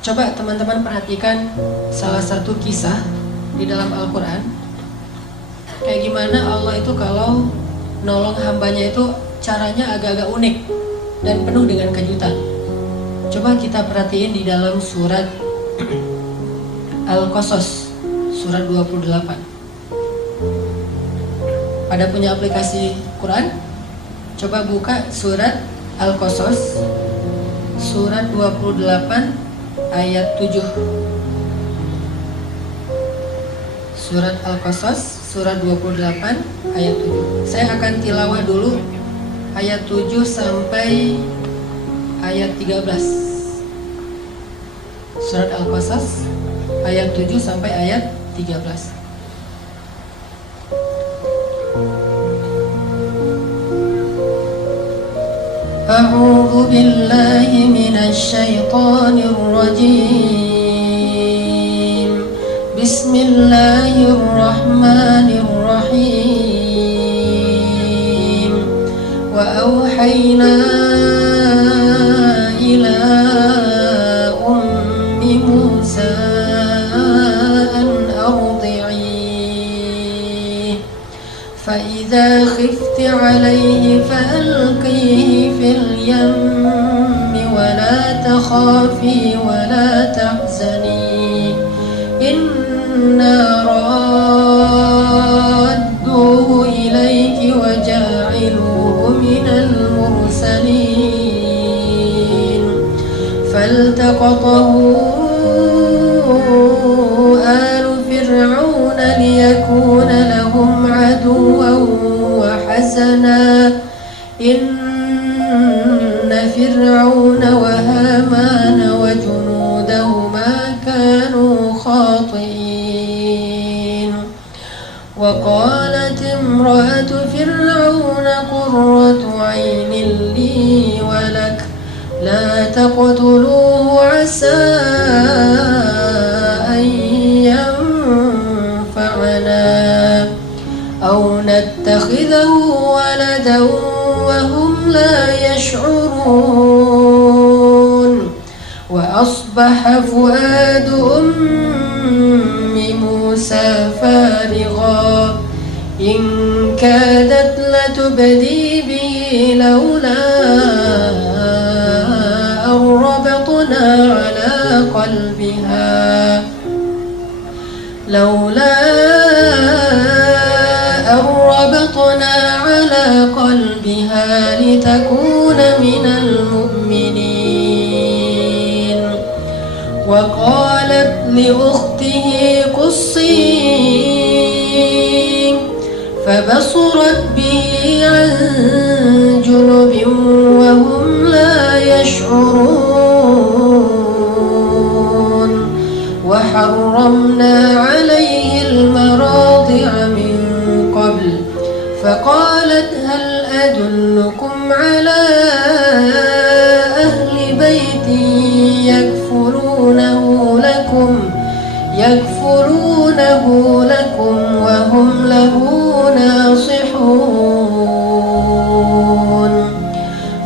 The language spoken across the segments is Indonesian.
Coba teman-teman perhatikan salah satu kisah di dalam Al-Quran. Kayak gimana Allah itu kalau nolong hambanya itu caranya agak-agak unik dan penuh dengan kejutan. Coba kita perhatiin di dalam surat Al-Qasas, surat 28. Pada punya aplikasi Quran? Coba buka surat Al-Qasas, surat 28 ayat 7. Surat Al-Qasas, surat 28 ayat 7. Saya akan tilawah dulu ayat 7 sampai ayat 13. Surat Al-Qasas ayat 7 sampai ayat 13. A'udzu billahi minasy syaithanir rajim. Bismillahirrahmanirrahim. Wa auhayna ila ummi Musa an ardi'i fa idza khifti 'alayhi fa'alqihi fil yammi wa la takhafi wa la tahzani inna radduhu ilayki wa ja'iluhu minal mursalin faltaqatahu alu fir'auna liyakuna lahum aduwwan wa hazana inna fir'auna wa hamana wa junudahuma kanu khatiin wa qalat imra'atu fir'auna qurratu 'aynin li wa lak la taqtuluhu 'asa an yanfa'ana aw nattakhidahu waladan wa hum la yash'urun wa asbaha fuadu ummi Musa farigha in kadat latubdi bihi laula arrabatna ala qalbiha laula arrabatna ala qalbiha litakuna minal mu'minin wa qalat li ukhtihi qussi fabasurat bihi an junubin wa hum la yash'urun wa harramna alayhi al-maradi'a min qabl faqalat hal adullukum ala ahli bayti yakfulunahu lakum wa hum lahu nasihun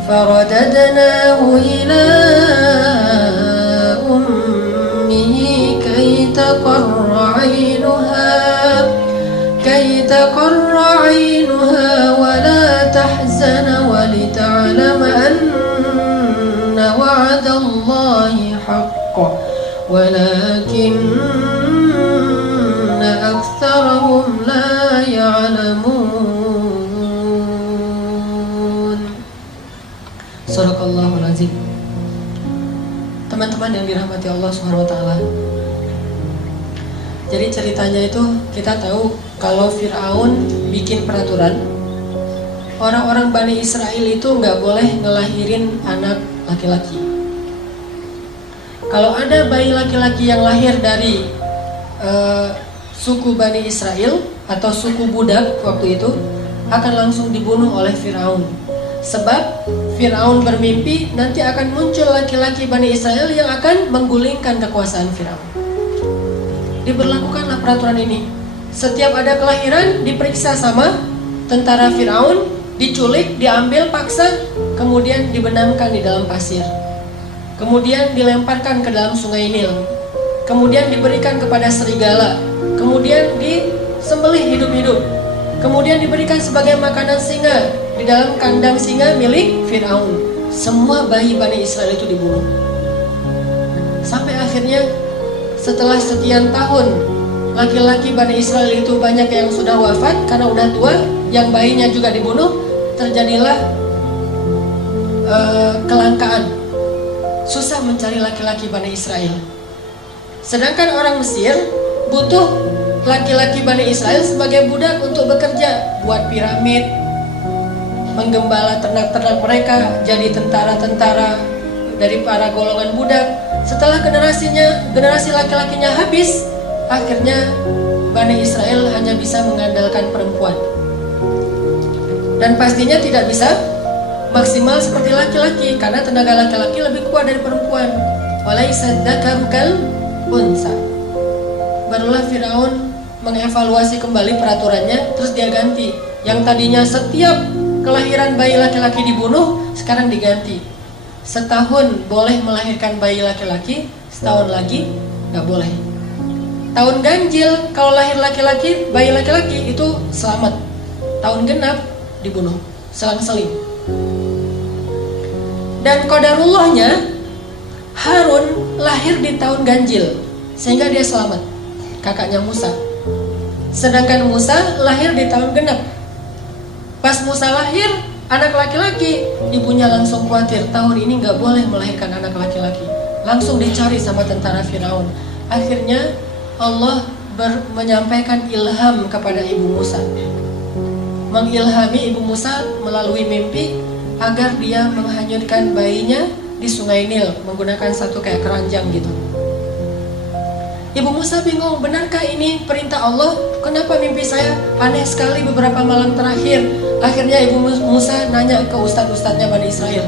faradadnahu ila ummihi kay taqarra 'aynuha wa la tahzana wa lita'lama anna wa'dallahi haqqun walakinna aktsarahum la ya'lamun. Shadaqallahul azim. Teman-teman yang dirahmati Allah Subhanahu wa taala. Jadi ceritanya itu kita tahu kalau Fir'aun bikin peraturan orang-orang Bani Israel itu nggak boleh ngelahirin anak laki-laki. Kalau ada bayi laki-laki yang lahir dari suku Bani Israel atau suku budak waktu itu akan langsung dibunuh oleh Fir'aun. Sebab Fir'aun bermimpi nanti akan muncul laki-laki Bani Israel yang akan menggulingkan kekuasaan Fir'aun. Diberlakukanlah peraturan ini. Setiap ada kelahiran diperiksa sama tentara Fir'aun, diculik, diambil paksa, kemudian dibenamkan di dalam pasir. kemudian dilemparkan ke dalam sungai Nil, kemudian diberikan kepada serigala, kemudian disembelih hidup-hidup, kemudian diberikan sebagai makanan singa di dalam kandang singa milik Firaun. Semua bayi Bani Israel itu dibunuh. Sampai akhirnya setelah sekian tahun, laki-laki Bani Israel itu banyak yang sudah wafat karena udah tua, yang bayinya juga dibunuh. Terjadilah kelangkaan, susah mencari laki-laki Bani Israel. Sedangkan orang Mesir butuh laki-laki Bani Israel sebagai budak untuk bekerja, buat piramid, menggembala ternak-ternak mereka, jadi tentara-tentara dari para golongan budak. Setelah generasi laki-lakinya habis, akhirnya Bani Israel hanya bisa mengandalkan perempuan. Dan pastinya tidak bisa maksimal seperti laki-laki, karena tenaga laki-laki lebih kuat dari perempuan. Walaysa dzakaru kal unsa. Barulah Firaun mengevaluasi kembali peraturannya, terus dia ganti. Yang tadinya setiap kelahiran bayi laki-laki dibunuh, sekarang diganti. Setahun boleh melahirkan bayi laki-laki, setahun lagi nggak boleh. Tahun ganjil kalau lahir laki-laki, bayi laki-laki itu selamat. Tahun genap dibunuh, selang-seling. Dan qadarullahnya, Harun lahir di tahun ganjil, sehingga dia selamat, kakaknya Musa. Sedangkan Musa lahir di tahun genap. Pas Musa lahir, anak laki-laki, ibunya langsung khawatir, tahun ini nggak boleh melahirkan anak laki-laki. Langsung dicari sama tentara Firaun. Akhirnya Allah menyampaikan ilham kepada ibu Musa, mengilhami ibu Musa melalui mimpi agar dia menghanyutkan bayinya di sungai Nil menggunakan satu kayak keranjang gitu. Ibu Musa bingung, benarkah ini perintah Allah? Kenapa mimpi saya aneh sekali beberapa malam terakhir? Akhirnya ibu Musa nanya ke ustadz-ustadznya Bani Israel.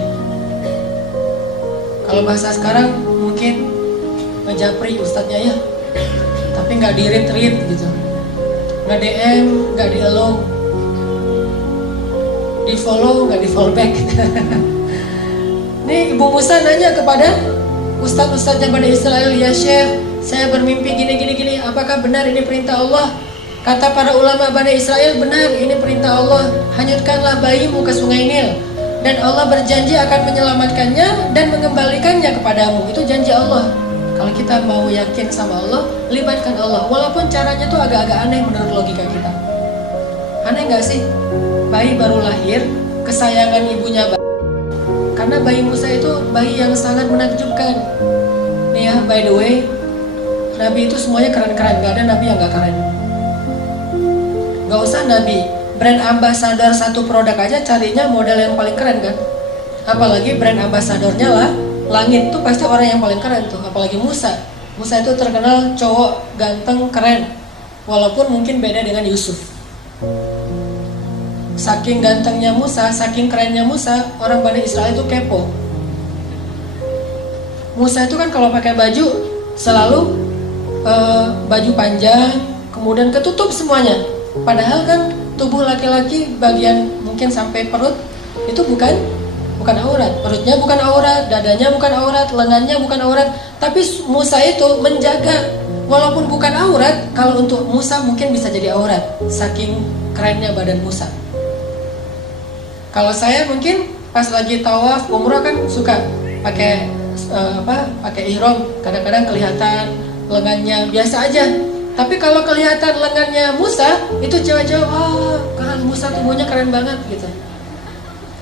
Kalau bahasa sekarang mungkin ngejapri ustadznya ya, tapi nggak di-read gitu, nggak DM, nggak di-allow, di-follow, nggak di-follow back. Nih ibu Musa nanya kepada ustadz-ustadznya Bani Israel, ya Syekh, saya bermimpi gini, apakah benar ini perintah Allah? Kata para ulama Bani Israel, benar, ini perintah Allah. Hanyutkanlah bayimu ke sungai Nil, dan Allah berjanji akan menyelamatkannya dan mengembalikannya kepadamu. Itu janji Allah. Kalau kita mau yakin sama Allah, libatkan Allah. Walaupun caranya tuh agak-agak aneh menurut logika kita. Aneh gak sih? Bayi baru lahir, kesayangan ibunya karena bayi Musa itu bayi yang sangat menakjubkan. Nih ya, by the way, Nabi itu semuanya keren-keren, gak ada Nabi yang gak keren. Gak usah Nabi, brand ambassador satu produk aja carinya model yang paling keren kan. Apalagi brand ambassadornya lah langit tuh pasti orang yang paling keren tuh. Apalagi Musa itu terkenal cowok ganteng keren, walaupun mungkin beda dengan Yusuf. Saking gantengnya Musa, saking kerennya Musa, orang Bani Israel itu kepo. Musa itu kan kalau pakai baju selalu baju panjang, kemudian ketutup semuanya. Padahal kan tubuh laki-laki bagian mungkin sampai perut itu bukan aurat, perutnya bukan aurat, dadanya bukan aurat, lengannya bukan aurat. Tapi Musa itu menjaga, walaupun bukan aurat, kalau untuk Musa mungkin bisa jadi aurat, saking kerennya badan Musa. Kalau saya mungkin pas lagi tawaf umrah kan suka pakai pakai ihram, kadang-kadang kelihatan lengannya biasa aja. Tapi kalau kelihatan lengannya Musa, itu cewek-cewek, wah keren, Musa tubuhnya keren banget gitu.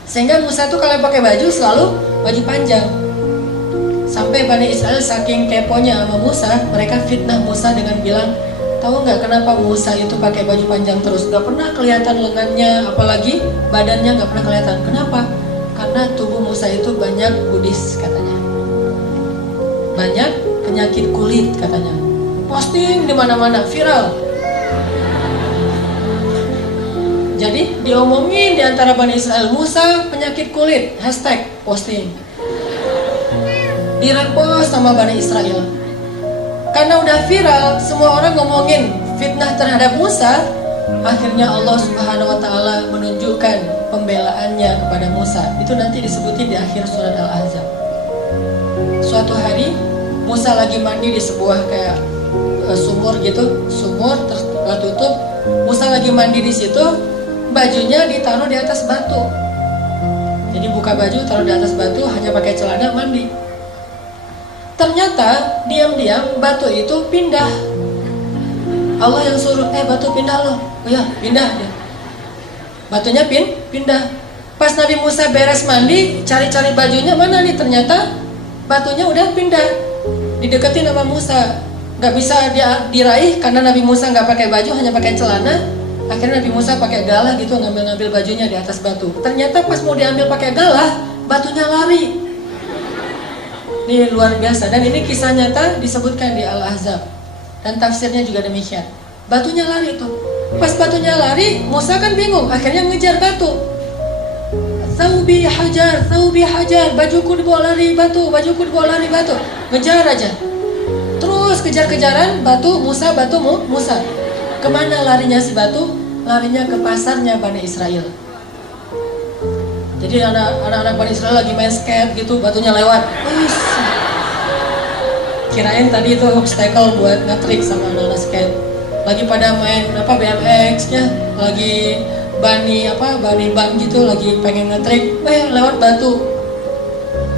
Sehingga Musa tuh kalau pakai baju selalu baju panjang. Sampai Bani Israel saking keponya sama Musa, mereka fitnah Musa dengan bilang, tahu nggak kenapa Musa itu pakai baju panjang terus? Nggak pernah kelihatan lengannya, apalagi badannya nggak pernah kelihatan. Kenapa? Karena tubuh Musa itu banyak kudis katanya, banyak penyakit kulit katanya. Posting di mana-mana, viral. Jadi diomongin di antara Bani Israel, Musa penyakit kulit, hashtag posting. Direpost sama Bani Israel. Karena udah viral, semua orang ngomongin fitnah terhadap Musa. Akhirnya Allah Subhanahu wa Ta'ala menunjukkan pembelaannya kepada Musa. Itu nanti disebutin di akhir surat Al-Ahzab. suatu hari Musa lagi mandi di sebuah kayak sumur gitu, sumur tertutup. Musa lagi mandi di situ, bajunya ditaruh di atas batu. Jadi buka baju, taruh di atas batu, hanya pakai celana mandi. Ternyata diam-diam batu itu pindah. Allah yang suruh, batu pindah loh. Oh ya, pindah dia. Batunya pindah. Pas Nabi Musa beres mandi, cari-cari bajunya mana nih, ternyata batunya udah pindah. Dideketin sama Musa. Gak bisa dia diraih karena Nabi Musa gak pakai baju, hanya pakai celana. Akhirnya Nabi Musa pakai galah gitu, ngambil bajunya di atas batu. Ternyata pas mau diambil pakai galah, batunya lari. Ini luar biasa, dan ini kisah nyata disebutkan di Al-Ahzab, dan tafsirnya juga demikian. Batunya lari tuh. Pas batunya lari, Musa kan bingung, akhirnya ngejar batu. Thawbi hajar, bajuku dibawa lari batu, ngejar aja. Terus kejar-kejaran, batu Musa. Kemana larinya si batu? Larinya ke pasarnya Bani Israel. Jadi anak-anak Bani Israel lagi main skate gitu, batunya lewat. Kirain tadi itu obstacle buat nge-trick sama anak-anak skate. Lagi pada main BMX-nya, lagi bani bang gitu, lagi pengen nge-trick, lewat batu.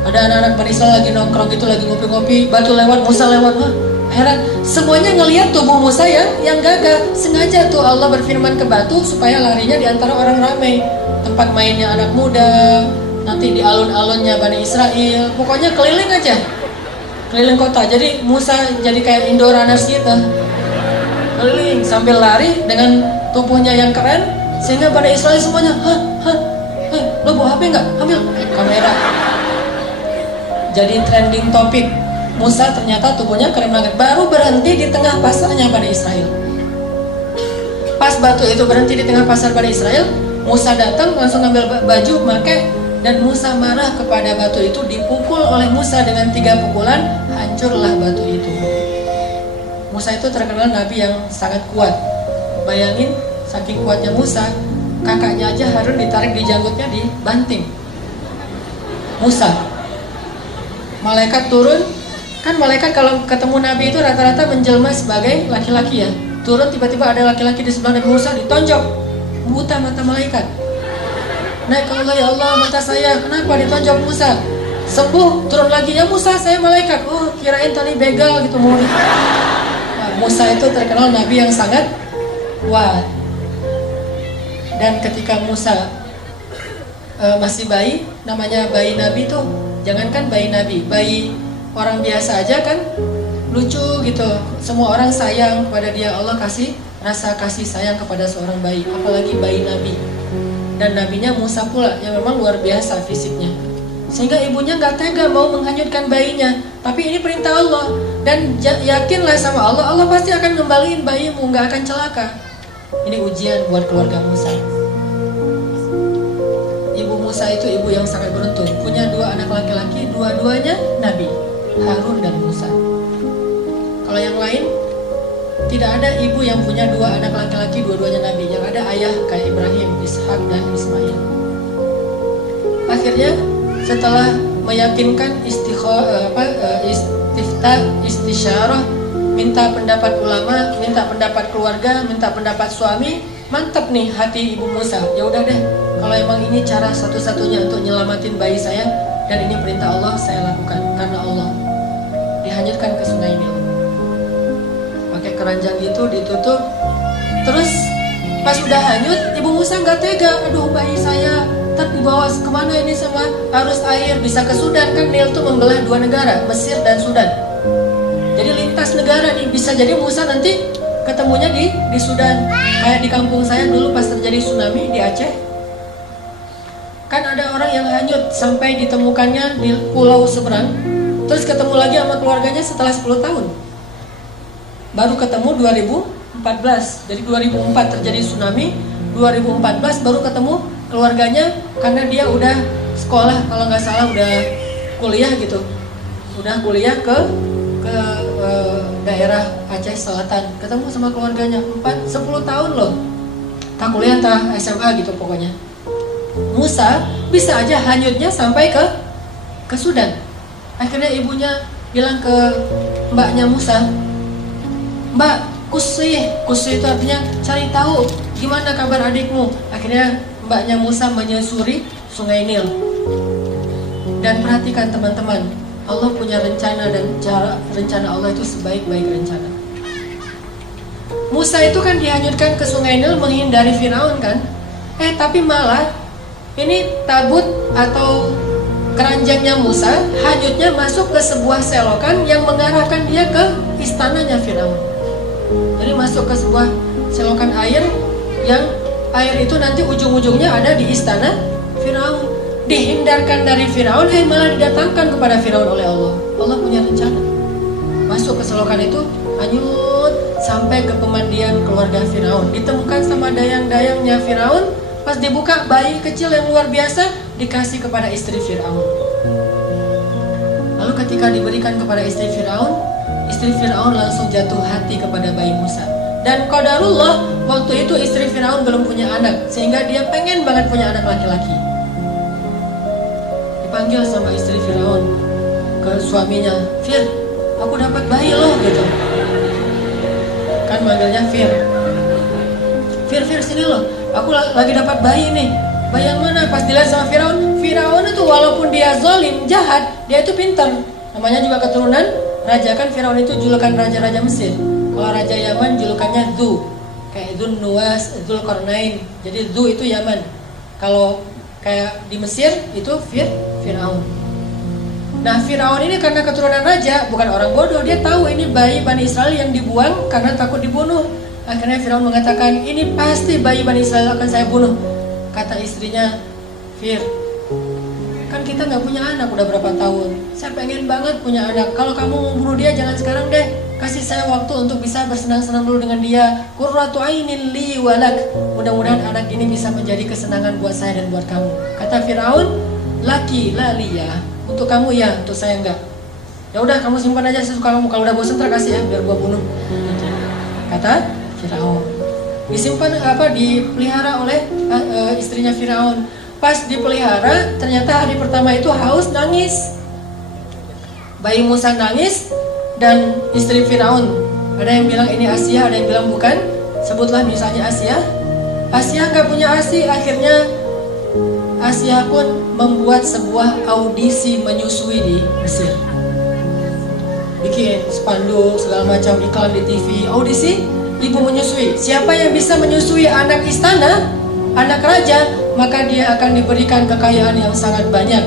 Ada anak-anak Bani Israel lagi nongkrong gitu, lagi ngopi-ngopi, batu lewat, Musa lewat. Heran, semuanya ngelihat tubuh Musa yang gagah. Sengaja tuh Allah berfirman ke batu supaya larinya di antara orang ramai, tempat mainnya anak muda, nanti di alun-alunnya Bani Israel. Pokoknya keliling aja, keliling kota. Jadi Musa jadi kayak Indorunners gitu, keliling sambil lari dengan tubuhnya yang keren, sehingga Bani Israel semuanya, lo bawa HP nggak? Ambil kamera. Jadi trending topik. Musa ternyata tubuhnya keren banget. Baru berhenti di tengah pasarnya Bani Israel. Pas batu itu berhenti di tengah pasar Bani Israel, Musa datang langsung ngambil baju, pakai, dan Musa marah kepada batu itu. Dipukul oleh Musa dengan 3 pukulan, hancurlah batu itu. Musa itu terkenal nabi yang sangat kuat. Bayangin, saking kuatnya Musa, kakaknya aja Harun ditarik di janggutnya, dibanting. Musa, malaikat turun. Kan malaikat kalau ketemu nabi itu rata-rata menjelma sebagai laki-laki ya. Turun tiba-tiba ada laki-laki di sebelah Nabi Musa, ditonjok. Buta mata malaikat. Naik ke Allah, ya Allah mata saya, kenapa ditonjok Musa? Sembuh, turun lagi, ya Musa saya malaikat. Oh kirain tadi begal gitu mau. Nah, Musa itu terkenal nabi yang sangat kuat. Dan ketika Musa masih bayi, namanya bayi nabi tuh, jangankan bayi nabi, bayi orang biasa aja kan lucu gitu. Semua orang sayang kepada dia. Allah kasih rasa kasih sayang kepada seorang bayi, apalagi bayi nabi. Dan nabinya Musa pula yang memang luar biasa fisiknya, sehingga ibunya gak tega mau menghanyutkan bayinya. Tapi ini perintah Allah, dan yakinlah sama Allah, Allah pasti akan ngembaliin bayimu, gak akan celaka. Ini ujian buat keluarga Musa. Ibu Musa itu ibu yang sangat beruntung, punya 2 anak laki-laki, dua-duanya nabi, Harun dan Musa. Kalau yang lain, tidak ada ibu yang punya 2 anak laki-laki, dua-duanya nabi. Yang ada ayah kayak Ibrahim, Ishak, dan Ismail. Akhirnya setelah meyakinkan istisyarah, minta pendapat ulama, minta pendapat keluarga, minta pendapat suami, mantap nih hati ibu Musa. Ya udah deh, kalau emang ini cara satu-satunya untuk nyelamatin bayi saya, dan ini perintah Allah, saya lakukan karena Allah. Dihanyutkan ke sungai Nil, pakai keranjang gitu ditutup. Terus pas udah hanyut, ibu Musa nggak tega. Aduh bayi saya, ntar dibawa kemana ini sama arus air, bisa ke Sudan kan. Nil tuh membelah 2 negara, Mesir dan Sudan. Jadi lintas negara nih, bisa jadi Musa nanti ketemunya di Sudan. Kayak di kampung saya dulu pas terjadi tsunami di Aceh, kan ada orang yang hanyut sampai ditemukannya di pulau seberang, terus ketemu lagi sama keluarganya setelah 10 tahun. Baru ketemu 2014. Jadi 2004 terjadi tsunami, 2014 baru ketemu keluarganya, karena dia udah sekolah, kalau nggak salah udah kuliah gitu. Udah kuliah ke daerah Aceh Selatan, ketemu sama keluarganya 10 tahun loh. Tak kuliah, tak SMA gitu pokoknya. Musa bisa aja hanyutnya sampai ke Sudan. Akhirnya ibunya bilang ke mbaknya Musa, "Mbak, kusih itu artinya cari tahu gimana kabar adikmu." Akhirnya mbaknya Musa menyusuri sungai Nil. Dan perhatikan teman-teman, Allah punya rencana, dan rencana Allah itu sebaik-baik rencana. Musa itu kan dihanyutkan ke sungai Nil menghindari Firaun kan? Tapi malah ini tabut atau keranjangnya Musa hanyutnya masuk ke sebuah selokan yang mengarahkan dia ke istananya Firaun. Jadi masuk ke sebuah selokan air yang air itu nanti ujung-ujungnya ada di istana Firaun. Dihindarkan dari Firaun, malah didatangkan kepada Firaun oleh Allah. Allah punya rencana. Masuk ke selokan itu, hanyut sampai ke pemandian keluarga Firaun. Ditemukan sama dayang-dayangnya Firaun. Pas dibuka, bayi kecil yang luar biasa dikasih kepada istri Firaun. Lalu ketika diberikan kepada istri Firaun langsung jatuh hati kepada bayi Musa. Dan qadarullah, waktu itu istri Firaun belum punya anak, sehingga dia pengen banget punya anak laki-laki. Dipanggil sama istri Firaun ke suaminya, "Fir, aku dapat bayi loh," gitu. Kan manggilnya Fir. Fir, sini loh, aku lagi dapat bayi nih. Bayi yang mana? Pas dilihat sama Firaun itu walaupun dia zalim, jahat, dia itu pintar. Namanya juga keturunan raja, kan Firaun itu julukan raja-raja Mesir. Kalau raja Yaman julukannya Dhu, kayak Dzun Nuwas, Dzulqarnain. Jadi Dhu itu Yaman. Kalau kayak di Mesir itu Firaun. Nah, Firaun ini karena keturunan raja, bukan orang bodoh, dia tahu ini bayi Bani Israel yang dibuang karena takut dibunuh. Akhirnya Firaun mengatakan, "Ini pasti bayi Bani Israel, akan saya bunuh." Kata istrinya, "Fir, kan kita nggak punya anak udah berapa tahun. Saya pengen banget punya anak. Kalau kamu mau bunuh dia, jangan sekarang deh. Kasih saya waktu untuk bisa bersenang-senang dulu dengan dia. Qurratu ainin li walak. Mudah-mudahan anak ini bisa menjadi kesenangan buat saya dan buat kamu." Kata Firaun, "Laki la liya." Untuk kamu ya, untuk saya enggak. "Ya udah, kamu simpan aja sesuka kamu. Kalau udah bosan ntar kasih ya, biar gua bunuh." Kata Firaun. Disimpan dipelihara oleh istrinya Firaun. Pas dipelihara, ternyata hari pertama itu haus, nangis. Bayi Musa nangis dan istri Firaun. Ada yang bilang ini Asia, ada yang bilang bukan. Sebutlah misalnya Asia. Asia nggak punya ASI, akhirnya Asia pun membuat sebuah audisi menyusui di Mesir. Bikin spanduk segala macam iklan di TV, audisi ibu menyusui. Siapa yang bisa menyusui anak istana, anak raja, maka dia akan diberikan kekayaan yang sangat banyak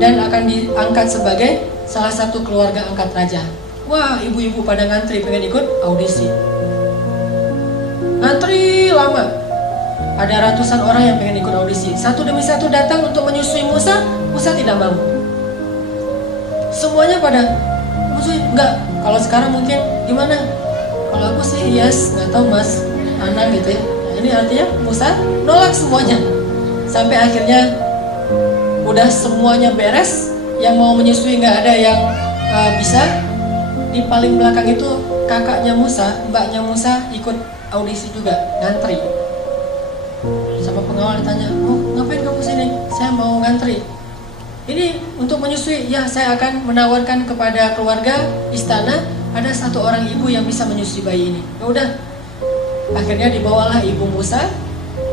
dan akan diangkat sebagai salah satu keluarga angkat raja. Wah, ibu-ibu pada ngantri pengen ikut audisi. Ngantri lama. Ada ratusan orang yang pengen ikut audisi. Satu demi satu datang untuk menyusui Musa. Musa tidak mau. Semuanya pada menyusui. Enggak. Kalau sekarang mungkin gimana? Kalau aku sih yes, nggak tahu mas, anak gitu ya. Nah, ini artinya Musa nolak semuanya. Sampai akhirnya udah semuanya beres, yang mau menyusui nggak ada yang bisa. Di paling belakang itu kakaknya Musa, mbaknya Musa ikut audisi juga, ngantri. Sama pengawal ditanya, "Oh, ngapain kamu sini?" "Saya mau ngantri." "Ini untuk menyusui?" "Ya, saya akan menawarkan kepada keluarga istana ada satu orang ibu yang bisa menyusui bayi ini." Ya udah. Akhirnya dibawalah ibu Musa,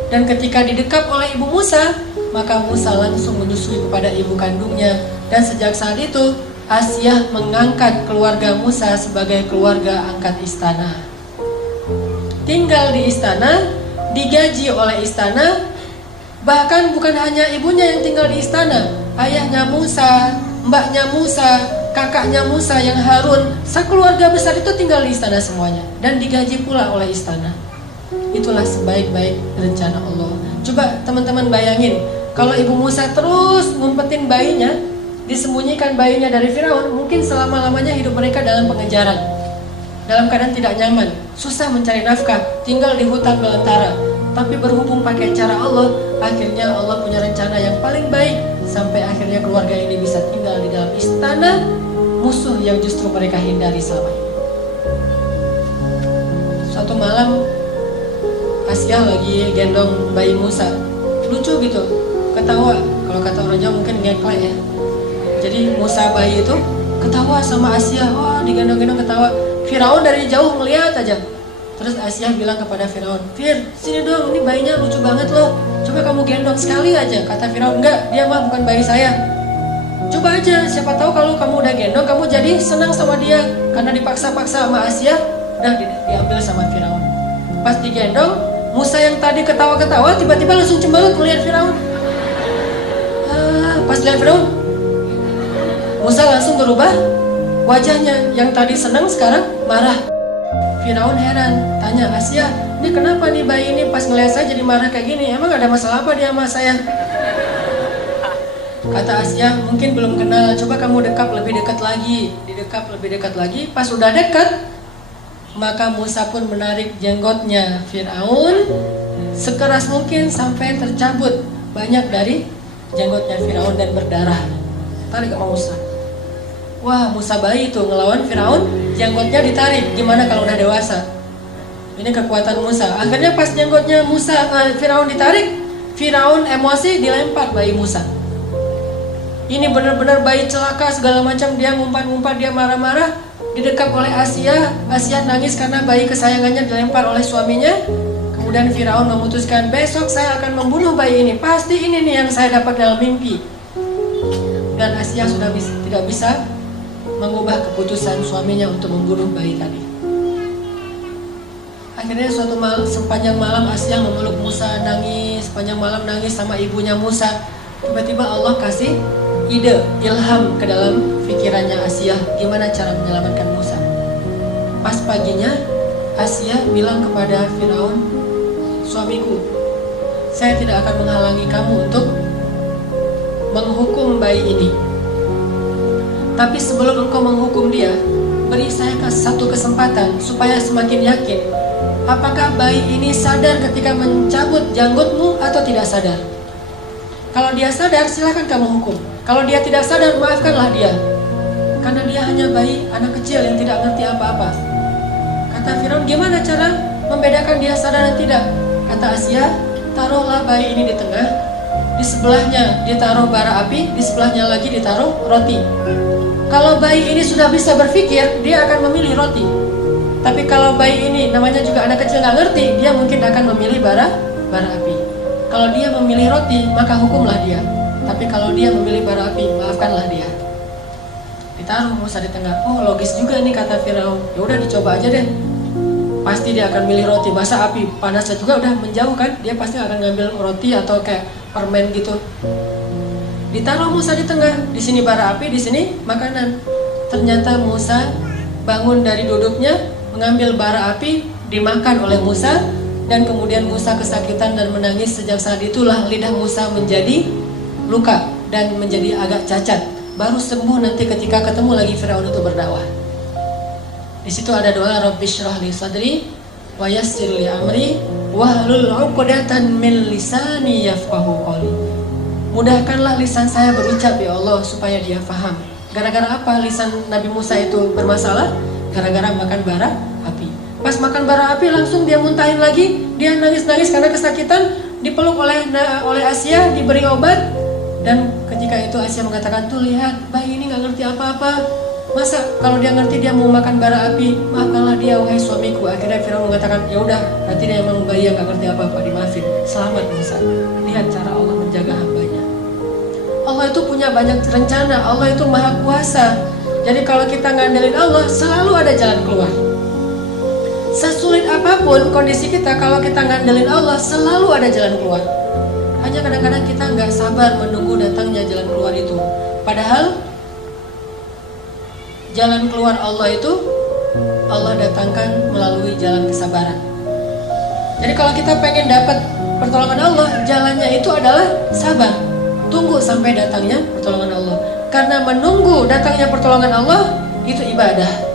dan ketika didekap oleh ibu Musa, maka Musa langsung menyusui kepada ibu kandungnya. Dan sejak saat itu Asia mengangkat keluarga Musa sebagai keluarga angkat istana. Tinggal di istana, digaji oleh istana. Bahkan bukan hanya ibunya yang tinggal di istana, ayahnya Musa, mbaknya Musa, kakaknya Musa yang Harun, sekeluarga besar itu tinggal di istana semuanya dan digaji pula oleh istana. Itulah sebaik-baik rencana Allah. Coba teman-teman bayangin, kalau ibu Musa terus ngumpetin bayinya, disembunyikan bayinya dari Firaun, mungkin selama-lamanya hidup mereka dalam pengejaran, dalam keadaan tidak nyaman, susah mencari nafkah, tinggal di hutan belantara. Tapi berhubung pakai cara Allah, akhirnya Allah punya rencana yang paling baik, sampai akhirnya keluarga ini bisa tinggal di dalam istana musuh yang justru mereka hindari selama ini. Suatu malam Asia lagi gendong bayi Musa, lucu gitu, ketawa. Kalau kata orang Jawa mungkin ngeklek ya. Jadi Musa bayi itu ketawa sama Asia, wah digendong-gendong ketawa. Firaun dari jauh melihat aja. Terus Asia bilang kepada Firaun, Fir, sini dong, ini bayinya lucu banget loh, coba kamu gendong sekali aja. Kata Firaun, enggak, dia mah bukan bayi saya. Coba aja, siapa tahu kalau kamu udah gendong, kamu jadi senang sama dia. Karena dipaksa-paksa sama Asia, udah diambil sama Firaun. Pas digendong, Musa yang tadi ketawa-ketawa tiba-tiba langsung cemberut melihat Firaun. Pas lihat Firaun, Musa langsung berubah wajahnya, yang tadi senang sekarang marah. Firaun heran, tanya Asia, ini kenapa nih bayi ini pas ngeliat saya jadi marah kayak gini? Emang ada masalah apa dia sama saya? Kata Asia, mungkin belum kenal, coba kamu dekap lebih dekat lagi. Didekap lebih dekat lagi, pas udah dekat, maka Musa pun menarik jenggotnya Firaun sekeras mungkin sampai tercabut banyak dari jenggotnya Firaun dan berdarah. Tarik sama Musa. Wah, Musa bayi itu ngelawan Firaun, jenggotnya ditarik. Gimana kalau udah dewasa? Ini kekuatan Musa. Akhirnya pas jenggotnya Firaun ditarik, Firaun emosi dilempar bayi Musa. Ini benar-benar bayi celaka segala macam, dia ngumpat-ngumpat, dia marah-marah, didekap oleh Asia. Asia nangis karena bayi kesayangannya dilempar oleh suaminya. Kemudian Firaun memutuskan, besok saya akan membunuh bayi ini. Pasti ini nih yang saya dapat dalam mimpi. Dan Asia sudah tidak bisa mengubah keputusan suaminya untuk membunuh bayi tadi. Akhirnya sepanjang malam Asia memeluk Musa, nangis, sepanjang malam nangis sama ibunya Musa. Tiba-tiba Allah kasih ide, ilham ke dalam pikirannya Asia, gimana cara menyelamatkan Musa. Pas paginya Asia bilang kepada Firaun, suamiku, saya tidak akan menghalangi kamu untuk menghukum bayi ini. Tapi sebelum engkau menghukum dia, beri saya satu kesempatan supaya semakin yakin apakah bayi ini sadar ketika mencabut janggutmu atau tidak sadar. Kalau dia sadar, silahkan kamu hukum. Kalau dia tidak sadar, maafkanlah dia. Karena dia hanya bayi, anak kecil yang tidak ngerti apa-apa. Kata Firaun, gimana cara membedakan dia sadar dan tidak? Kata Asia, taruhlah bayi ini di tengah, di sebelahnya ditaruh bara api, di sebelahnya lagi ditaruh roti. Kalau bayi ini sudah bisa berpikir, dia akan memilih roti. Tapi kalau bayi ini namanya juga anak kecil nggak ngerti, dia mungkin akan memilih bara api. Kalau dia memilih roti, maka hukumlah dia. Tapi kalau dia memilih bara api, maafkanlah dia. Ditaruh Musa di tengah. Oh, logis juga nih kata Firaun. Ya udah dicoba aja deh. Pasti dia akan milih roti, masa api panasnya juga udah menjauh kan? Dia pasti akan ngambil roti atau kayak permen gitu. Ditaruh Musa di tengah, di sini bara api, di sini makanan. Ternyata Musa bangun dari duduknya, mengambil bara api, dimakan oleh Musa, dan kemudian Musa kesakitan dan menangis. Sejak saat itulah lidah Musa menjadi luka dan menjadi agak cacat. Baru sembuh nanti ketika ketemu lagi Firaun itu berdakwah. Di situ ada doa, Rabbi shrah li sadri wa yassir li amri wahlul 'uqdatan min lisani yafqahu qawli. Mudahkanlah lisan saya berucap ya Allah supaya dia faham. Gara-gara apa lisan Nabi Musa itu bermasalah? Gara-gara makan bara api. Pas makan bara api langsung dia muntahin lagi. Dia nangis-nangis karena kesakitan. Dipeluk oleh Asia, diberi obat. Dan ketika itu Asia mengatakan, tuh lihat bayi ini gak ngerti apa-apa. Masa kalau dia ngerti dia mau makan bara api, maafkanlah dia wahai suamiku. Akhirnya Firaun mengatakan, ya udah berarti dia emang bayi yang gak ngerti apa-apa, dimaafin. Selamat Musa. Lihat cara Allah menjaga hambanya. Allah itu punya banyak rencana, Allah itu maha kuasa. Jadi kalau kita ngandelin Allah, selalu ada jalan keluar. Sesulit apapun kondisi kita, kalau kita ngandelin Allah, selalu ada jalan keluar. Hanya kadang-kadang kita nggak sabar menunggu datangnya jalan keluar itu. Padahal jalan keluar Allah itu Allah datangkan melalui jalan kesabaran. Jadi kalau kita pengen dapat pertolongan Allah, jalannya itu adalah sabar. Tunggu sampai datangnya pertolongan Allah. Karena menunggu datangnya pertolongan Allah itu ibadah.